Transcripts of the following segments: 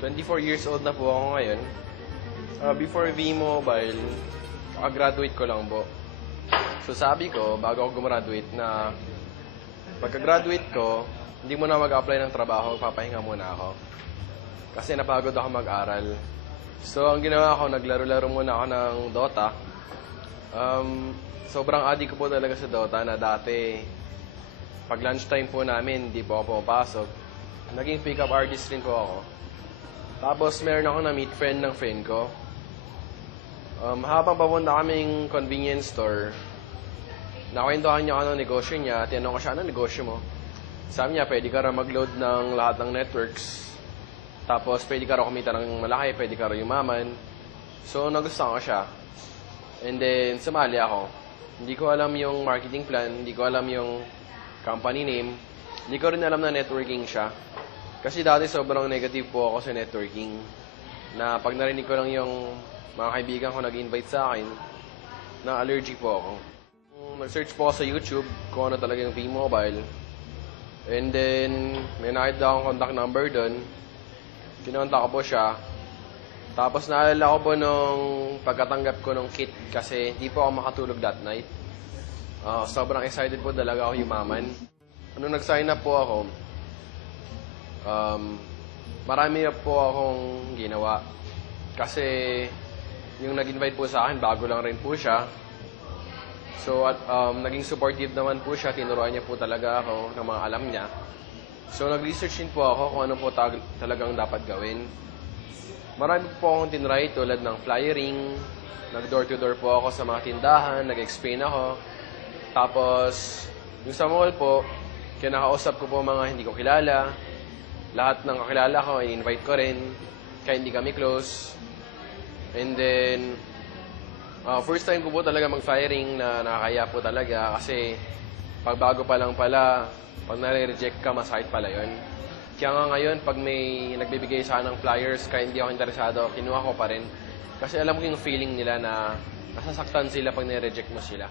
24 years old na po ako ngayon. Before V-Mobile, graduate ko lang po. So sabi ko, bago ako gumraduate na pagka-graduate ko, hindi muna mag-apply ng trabaho, papahinga muna ako. Kasi napagod ako mag-aral. So ang ginawa ko, naglaro-laro muna ako ng Dota. Sobrang addict ko po talaga sa Dota na dati, pag lunchtime po namin, hindi po ako pumapasok. Naging pick-up artist rin po ako. Tapos meron ako na-meet friend ng friend ko. Habang papunta kaming convenience store, nakwentuhan niya ako ng negosyo niya, tinanong ko siya, anong negosyo mo? Sabi niya, pwede ka raw mag-load ng lahat ng networks. Tapos pwede ka raw kumita ng malaki, pwede ka raw yumaman. So nagustuhan ko siya. And then sumali ako. Hindi ko alam yung marketing plan, hindi ko alam yung company name. Hindi ko rin alam na networking siya. Kasi dati sobrang negative po ako sa networking. Na pag narinig ko lang yung mga kaibigan ko nag-invite sa akin, na allergic po ako. Nag-search po ako sa YouTube kung ano talaga yung V-Mobile. And then, may nakita akong contact number doon. Kinontak ko po siya. Tapos naalala ko po nung pagkatanggap ko ng kit kasi hindi po ako makatulog that night. Sobrang excited po talaga ako yumaman. Nung nag-sign up po ako, marami na po akong ginawa. Kasi yung nag-invite po sa akin, bago lang rin po siya. So, naging supportive naman po siya. Tinuruan niya po talaga ako ng mga alam niya. So, nag-research din po ako kung ano po talagang dapat gawin. Marami po akong tinry tulad ng flyering. Nag-door-to-door po ako sa mga tindahan. Nag-explain ako. Tapos, yung sa mall po, kinakausap ko po mga hindi ko kilala. Lahat ng kakilala ko, i-invite ko rin. Kaya hindi kami close. And then, first time ko po talaga mag-firing na nakakaya po talaga kasi pag bago pa lang pala, pag nare-reject ka, masakit pala yun. Kaya nga ngayon, pag may nagbibigay sa akin ng flyers, kaya hindi ako interesado, kinuha ko pa rin. Kasi alam ko yung feeling nila na nasasaktan sila pag nare-reject mo sila.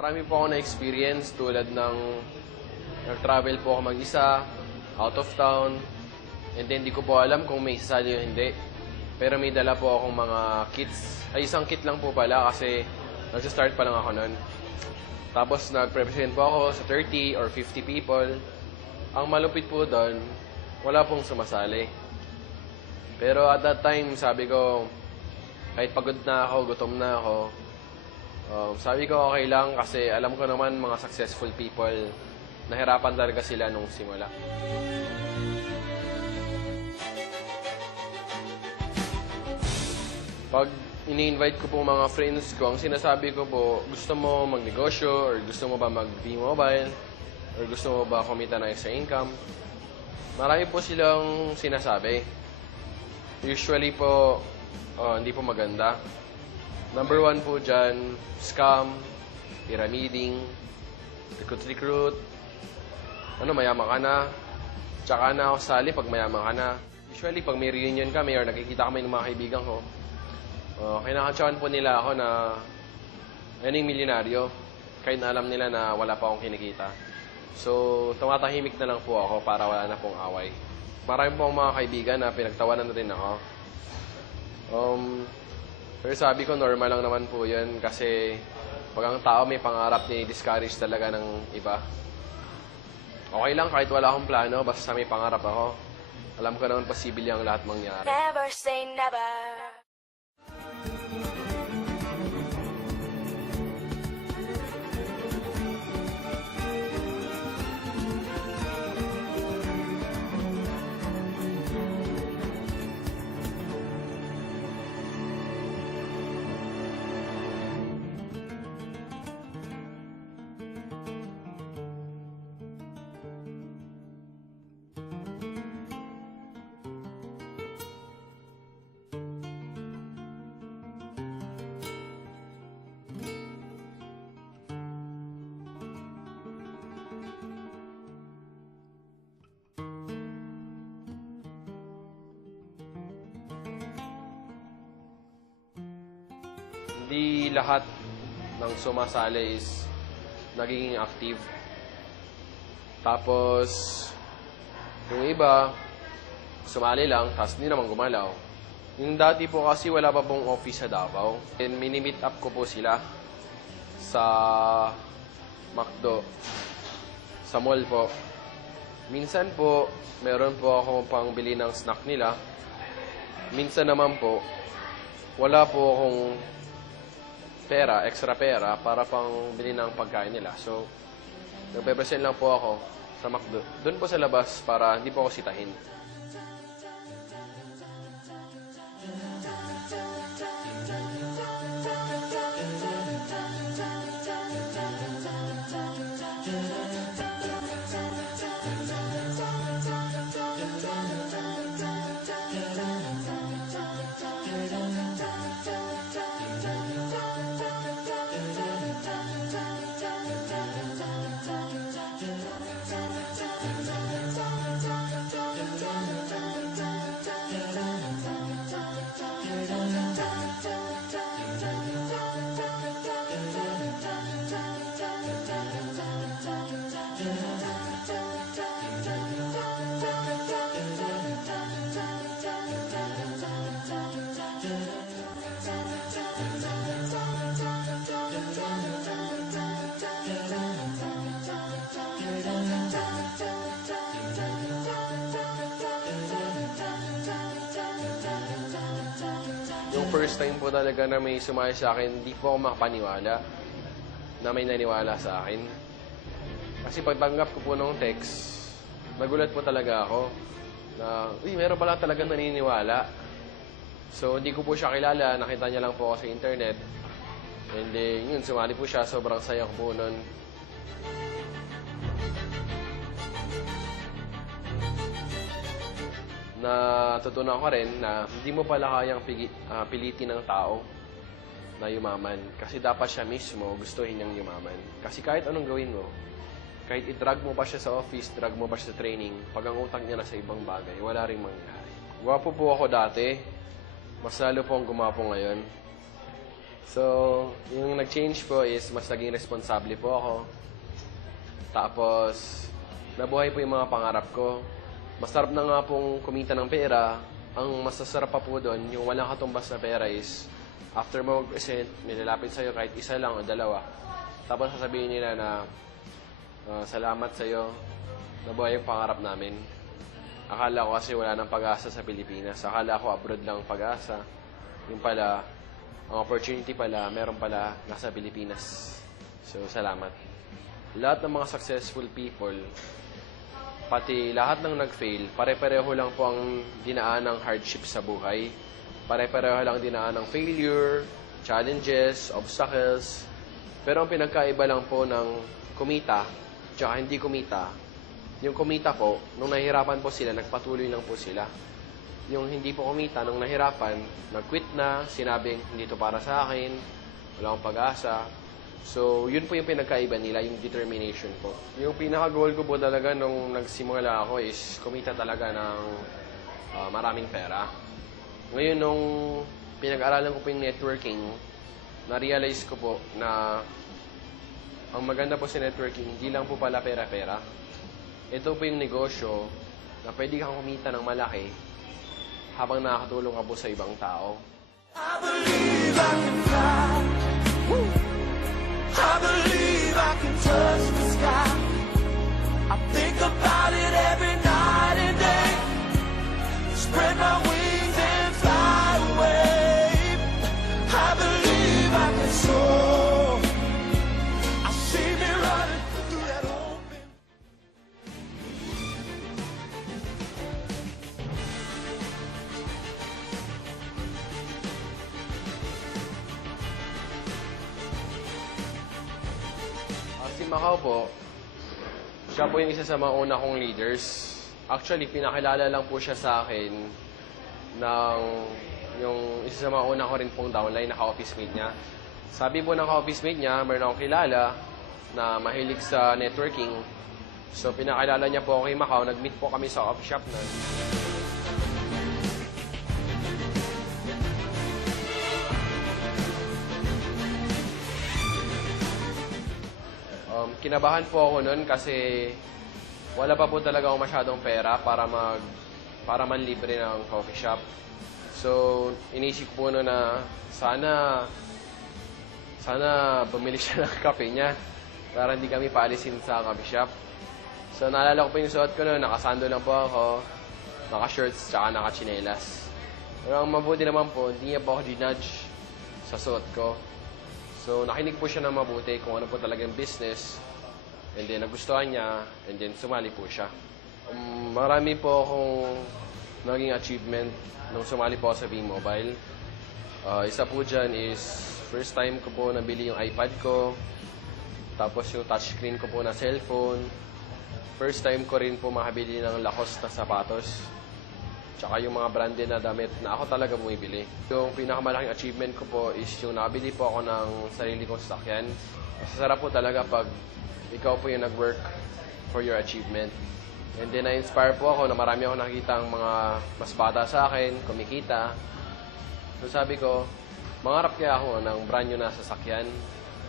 Marami po ako na-experience tulad ng nag-travel po ako mag-isa, out of town, and then di ko po alam kung may sasali o hindi. Pero may dala po akong mga kits. Ay, isang kit lang po pala kasi nag-start pa lang ako nun. Tapos nag-represent po ako sa 30 or 50 people. Ang malupit po doon, wala pong sumasali. Pero at that time, sabi ko, kahit pagod na ako, gutom na ako, sabi ko okay lang kasi alam ko naman mga successful people, nahirapan talaga sila nung simula. Pag ini-invite ko po mga friends ko, ang sinasabi ko po, gusto mo magnegosyo or gusto mo ba mag-V-Mobile or gusto mo ba kumita ng extra income? Marami po silang sinasabi. Usually po, hindi po maganda. Number 1 po dyan, scam, pyramiding, recruit. Mayaman ka na. Tsaka na ako sali pag mayaman ka na. Usually, pag may reunion kami or nakikita kami ng mga kaibigan ko, kinakatsawan po nila ako na yung milyonaryo. Kahit na alam nila na wala pa akong kinikita. So, tumatahimik na lang po ako para wala na pong away. Marami po akong mga kaibigan na pinagtawanan na rin ako. Pero sabi ko, normal lang naman po yun kasi pag ang tao may pangarap, ni-discourage talaga ng iba. Okay lang kahit wala akong plano, basta may pangarap ako. Alam ko naman posible ang lahat mangyari. Never say never. di lahat ng sumasali is nagiging active. Tapos, yung iba, sumali lang, tapos hindi naman gumalaw. Yung dati po kasi wala pa pong office sa Davao. And mini-meet up ko po sila sa McDo, sa mall po. Minsan po, meron po ako pang bili ng snack nila. Minsan naman po, wala po akong pera, extra pera, para pang bili ng pagkain nila. So, nagpe-present lang po ako sa McDo. Doon po sa labas para hindi po ako sitahin. Yung first time po talaga na may sumali sa akin, hindi po ako makapaniwala na may naniwala sa akin. Kasi pagtanggap ko po ng text, nagulat po talaga ako na, uy, meron pala talagang naniniwala. So, hindi ko po siya kilala, nakita niya lang po ako sa internet. And then, yun, sumali po siya, sobrang saya ko po nun. Natutunan ko rin na hindi mo pala kayang pilitin ng tao na yumaman. Kasi dapat siya mismo gustuhin niyang yumaman. Kasi kahit anong gawin mo, kahit i-drag mo pa siya sa office, drag mo pa siya sa training, pag ang utak niya na sa ibang bagay, wala ring mangyari. Gwapo po ako dati, mas lalo po ang gumapo ngayon. So, yung nag-change po is mas naging responsable po ako. Tapos, nabuhay po yung mga pangarap ko. Masarap na nga pong kumita ng pera. Ang masasarap pa po doon, yung walang katumbas na pera is, after mo mag-present, may lalapit sa'yo kahit isa lang o dalawa. Tapos sasabihin nila na, salamat sa'yo, nabuhay yung pangarap namin. Akala ko kasi wala nang pag-asa sa Pilipinas. Akala ko abroad lang ang pag-asa. Yung pala, ang opportunity pala, meron pala nasa Pilipinas. So, salamat. Lahat ng mga successful people, pati lahat ng nag-fail, pare-pareho lang po ang dinaan ng hardship sa buhay. Pare-pareho lang dinaan ng failure, challenges, obstacles. Pero ang pinagkaiba lang po ng kumita, tsaka hindi kumita, yung kumita po, nung nahihirapan po sila, nagpatuloy lang po sila. Yung hindi po kumita, nung nahirapan, nag-quit na, sinabing, hindi to para sa akin, wala akong pag-asa. So, yun po yung pinagkaiba nila, yung determination po. Yung pinaka-goal ko po talaga nung nagsimula ako is kumita talaga ng maraming pera. Ngayon, nung pinag-aralan ko po yung networking, na-realize ko po na ang maganda po sa networking, hindi lang po pala pera-pera. Ito po yung negosyo na pwede kang kumita ng malaki habang nakakatulong ka po sa ibang tao. I believe I can fly. Woo. I believe I can touch the sky. I think about it every night and day. Spread my wings and fly away. I believe I can soar. I see me running through that open. Si Macau po, siya po yung isa sa mga una kong leaders. Actually, pinakilala lang po siya sa akin ng yung isa sa mga una ko rin pong downline na ka-office mate niya. Sabi po ng ka-office mate niya, meron akong kilala na mahilig sa networking. So, pinakilala niya po ako kay Macau. Nag-meet po kami sa coffee shop na. kinabahan po ako nun kasi wala pa po talaga ako masyadong pera para manlibre ng coffee shop. So, inisip ko po noon na sana bumili siya ng kape niya para hindi kami paalisin sa coffee shop. So, naalala ko po yung suot ko noon, nakasando lang po ako, naka-shorts, tsaka naka-chinelas. Pero ang mabuti naman po, hindi niya po ako dinudge sa suot ko. So, nakinig po siya ng mabuti kung ano po talaga yung business. And then, nagustuhan niya, and then sumali po siya. Marami po akong naging achievement nung sumali po ako sa V-Mobile. Isa po dyan is, first time ko po nabili yung iPad ko. Tapos yung touchscreen ko po na cellphone. First time ko rin po makabili ng Lacoste na sapatos. Tsaka yung mga branded na damit na ako talaga bumibili. Yung pinakamalaking achievement ko po is yung nakabili po ako ng sarili kong sasakyan. Masasarap po talaga pag ikaw po yung nag-work for your achievement. And then na-inspire po ako na marami ako nakikita ang mga mas bata sa akin, kumikita. So sabi ko, mangarap kaya ako ng brand new na sasakyan.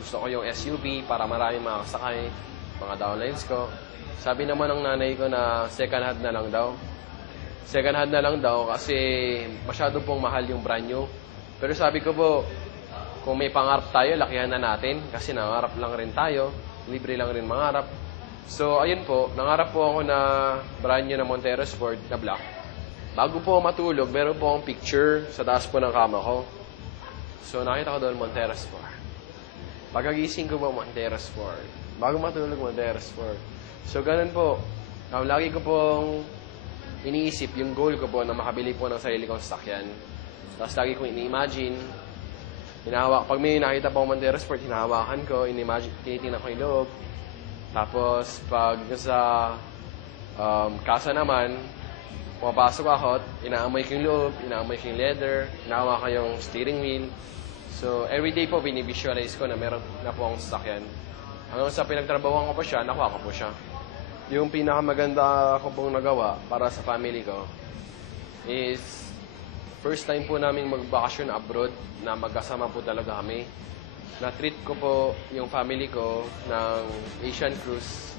Gusto ko yung SUV para maraming makakasakay, mga downlines ko. Sabi naman ng nanay ko na second hand na lang daw. Second hand na lang daw kasi masyado pong mahal yung brand new. Pero sabi ko po, kung may pangarap tayo, lakihan na natin kasi nangarap lang rin tayo. Libre lang rin mangarap. So, ayun po, nangarap po ako na brand new na Montero Sport na black. Bago po ako matulog, meron po akong picture sa taas po ng kama ko. So, nakita ko doon Montero Sport. Pagkagising ko po, Montero Sport. Bago matulog, Montero Sport. So, ganun po. Lagi ko pong iniisip yung goal ko po na makabili po ng sarili kong sasakyan. Tapos lagi kong ini-imagine. Pag may nakita po Montero Sport, hinahawakan ko, tinitingnan ko yung loob. Tapos, pag sa kasa naman, pumapasok ako, inaamoy ko yung loob, inaamoy ko yung leather, inahawakan yung steering wheel. So, everyday po, binivisualize ko na meron na po akong sasakyan. Hanggang sa pinagtrabahuan ko po siya, nakuha ko po siya. Yung pinakamaganda ko pong nagawa para sa family ko is first time po namin magbakasyon abroad na magkasama po talaga kami. Na-treat ko po yung family ko ng Asian cruise,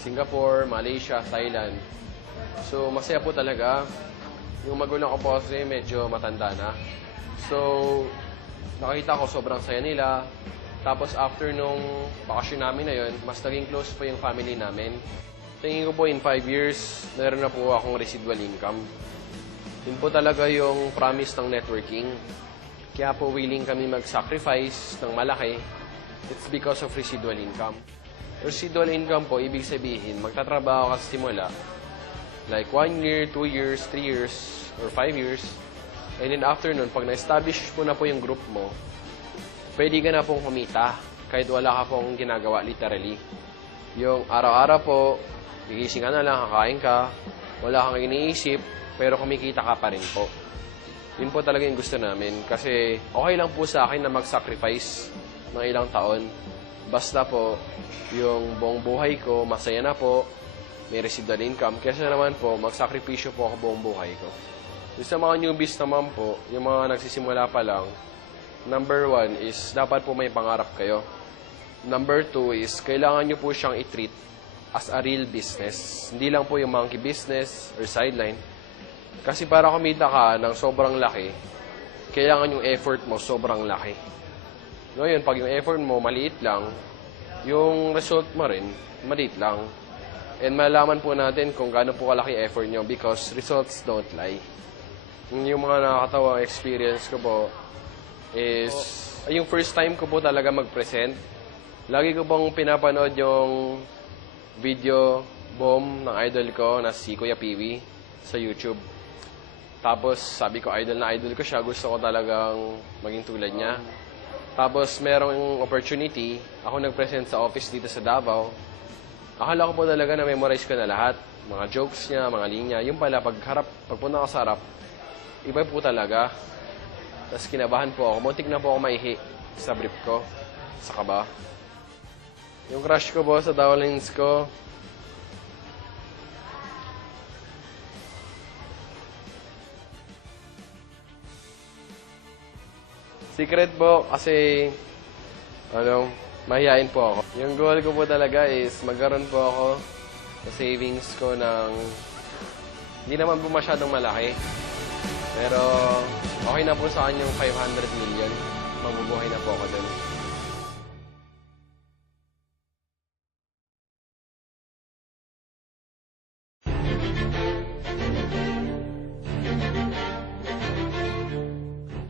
Singapore, Malaysia, Thailand. So, masaya po talaga. Yung magulang ko po kasi medyo matanda na. So, nakita ko sobrang saya nila. Tapos after nung bakasyon namin na yun, mas naging close po yung family namin. Tingin ko po in 5 years, meron na po akong residual income. Yun po talaga yung promise ng networking. Kaya po willing kami mag-sacrifice ng malaki. It's because of residual income. Residual income po, ibig sabihin, magtatrabaho ka sa simula. Like 1 year, 2 years, 3 years, or 5 years. And then after nun, pag na-establish mo na po yung group mo, pwede ka na pong kumita kahit wala ka pong ginagawa literally. Yung araw-araw po, gigising ka na lang, kakain ka, wala kang iniisip, pero kumikita ka pa rin po. Yun po talaga yung gusto namin. Kasi okay lang po sa akin na mag-sacrifice ng ilang taon. Basta po, yung buong buhay ko, masaya na po, may residual income. Kesa naman po, magsakripisyo po ako buong buhay ko. Yung sa mga newbies naman po, yung mga nagsisimula pa lang, number 1 is dapat po may pangarap kayo. Number 2 is kailangan nyo po siyang i-treat as a real business. Hindi lang po yung monkey business or sideline. Kasi para kumita ka ng sobrang laki, kailangan yung effort mo sobrang laki. Ngayon, pag yung effort mo maliit lang, yung result mo rin maliit lang. And malaman po natin kung gaano po kalaki effort nyo because results don't lie. Yung mga nakakatawang experience ko po is yung first time ko po talaga mag-present. Lagi ko pong pinapanood yung video bomb ng idol ko na si Kuya Piwi sa YouTube. Tapos sabi ko idol na idol ko siya, gusto ko talagang maging tulad niya. Tapos merong opportunity, ako nag-present sa office dito sa Davao. Akala ko po talaga na memorize ko na lahat. Mga jokes niya, mga linya. Yung pala, pagpunta ko sa harap, iba po talaga. Tapos kinabahan po ako. Muntik na po ako maihi sa brief ko. Sa kaba. Yung crush ko po sa downlines ko, secret po kasi Mahihain po ako. Yung goal ko po talaga is magkaroon po ako sa savings ko ng hindi naman po masyadong malaki. Pero okay na po sa akin yung 500 million. Mabubuhay na po ako dun.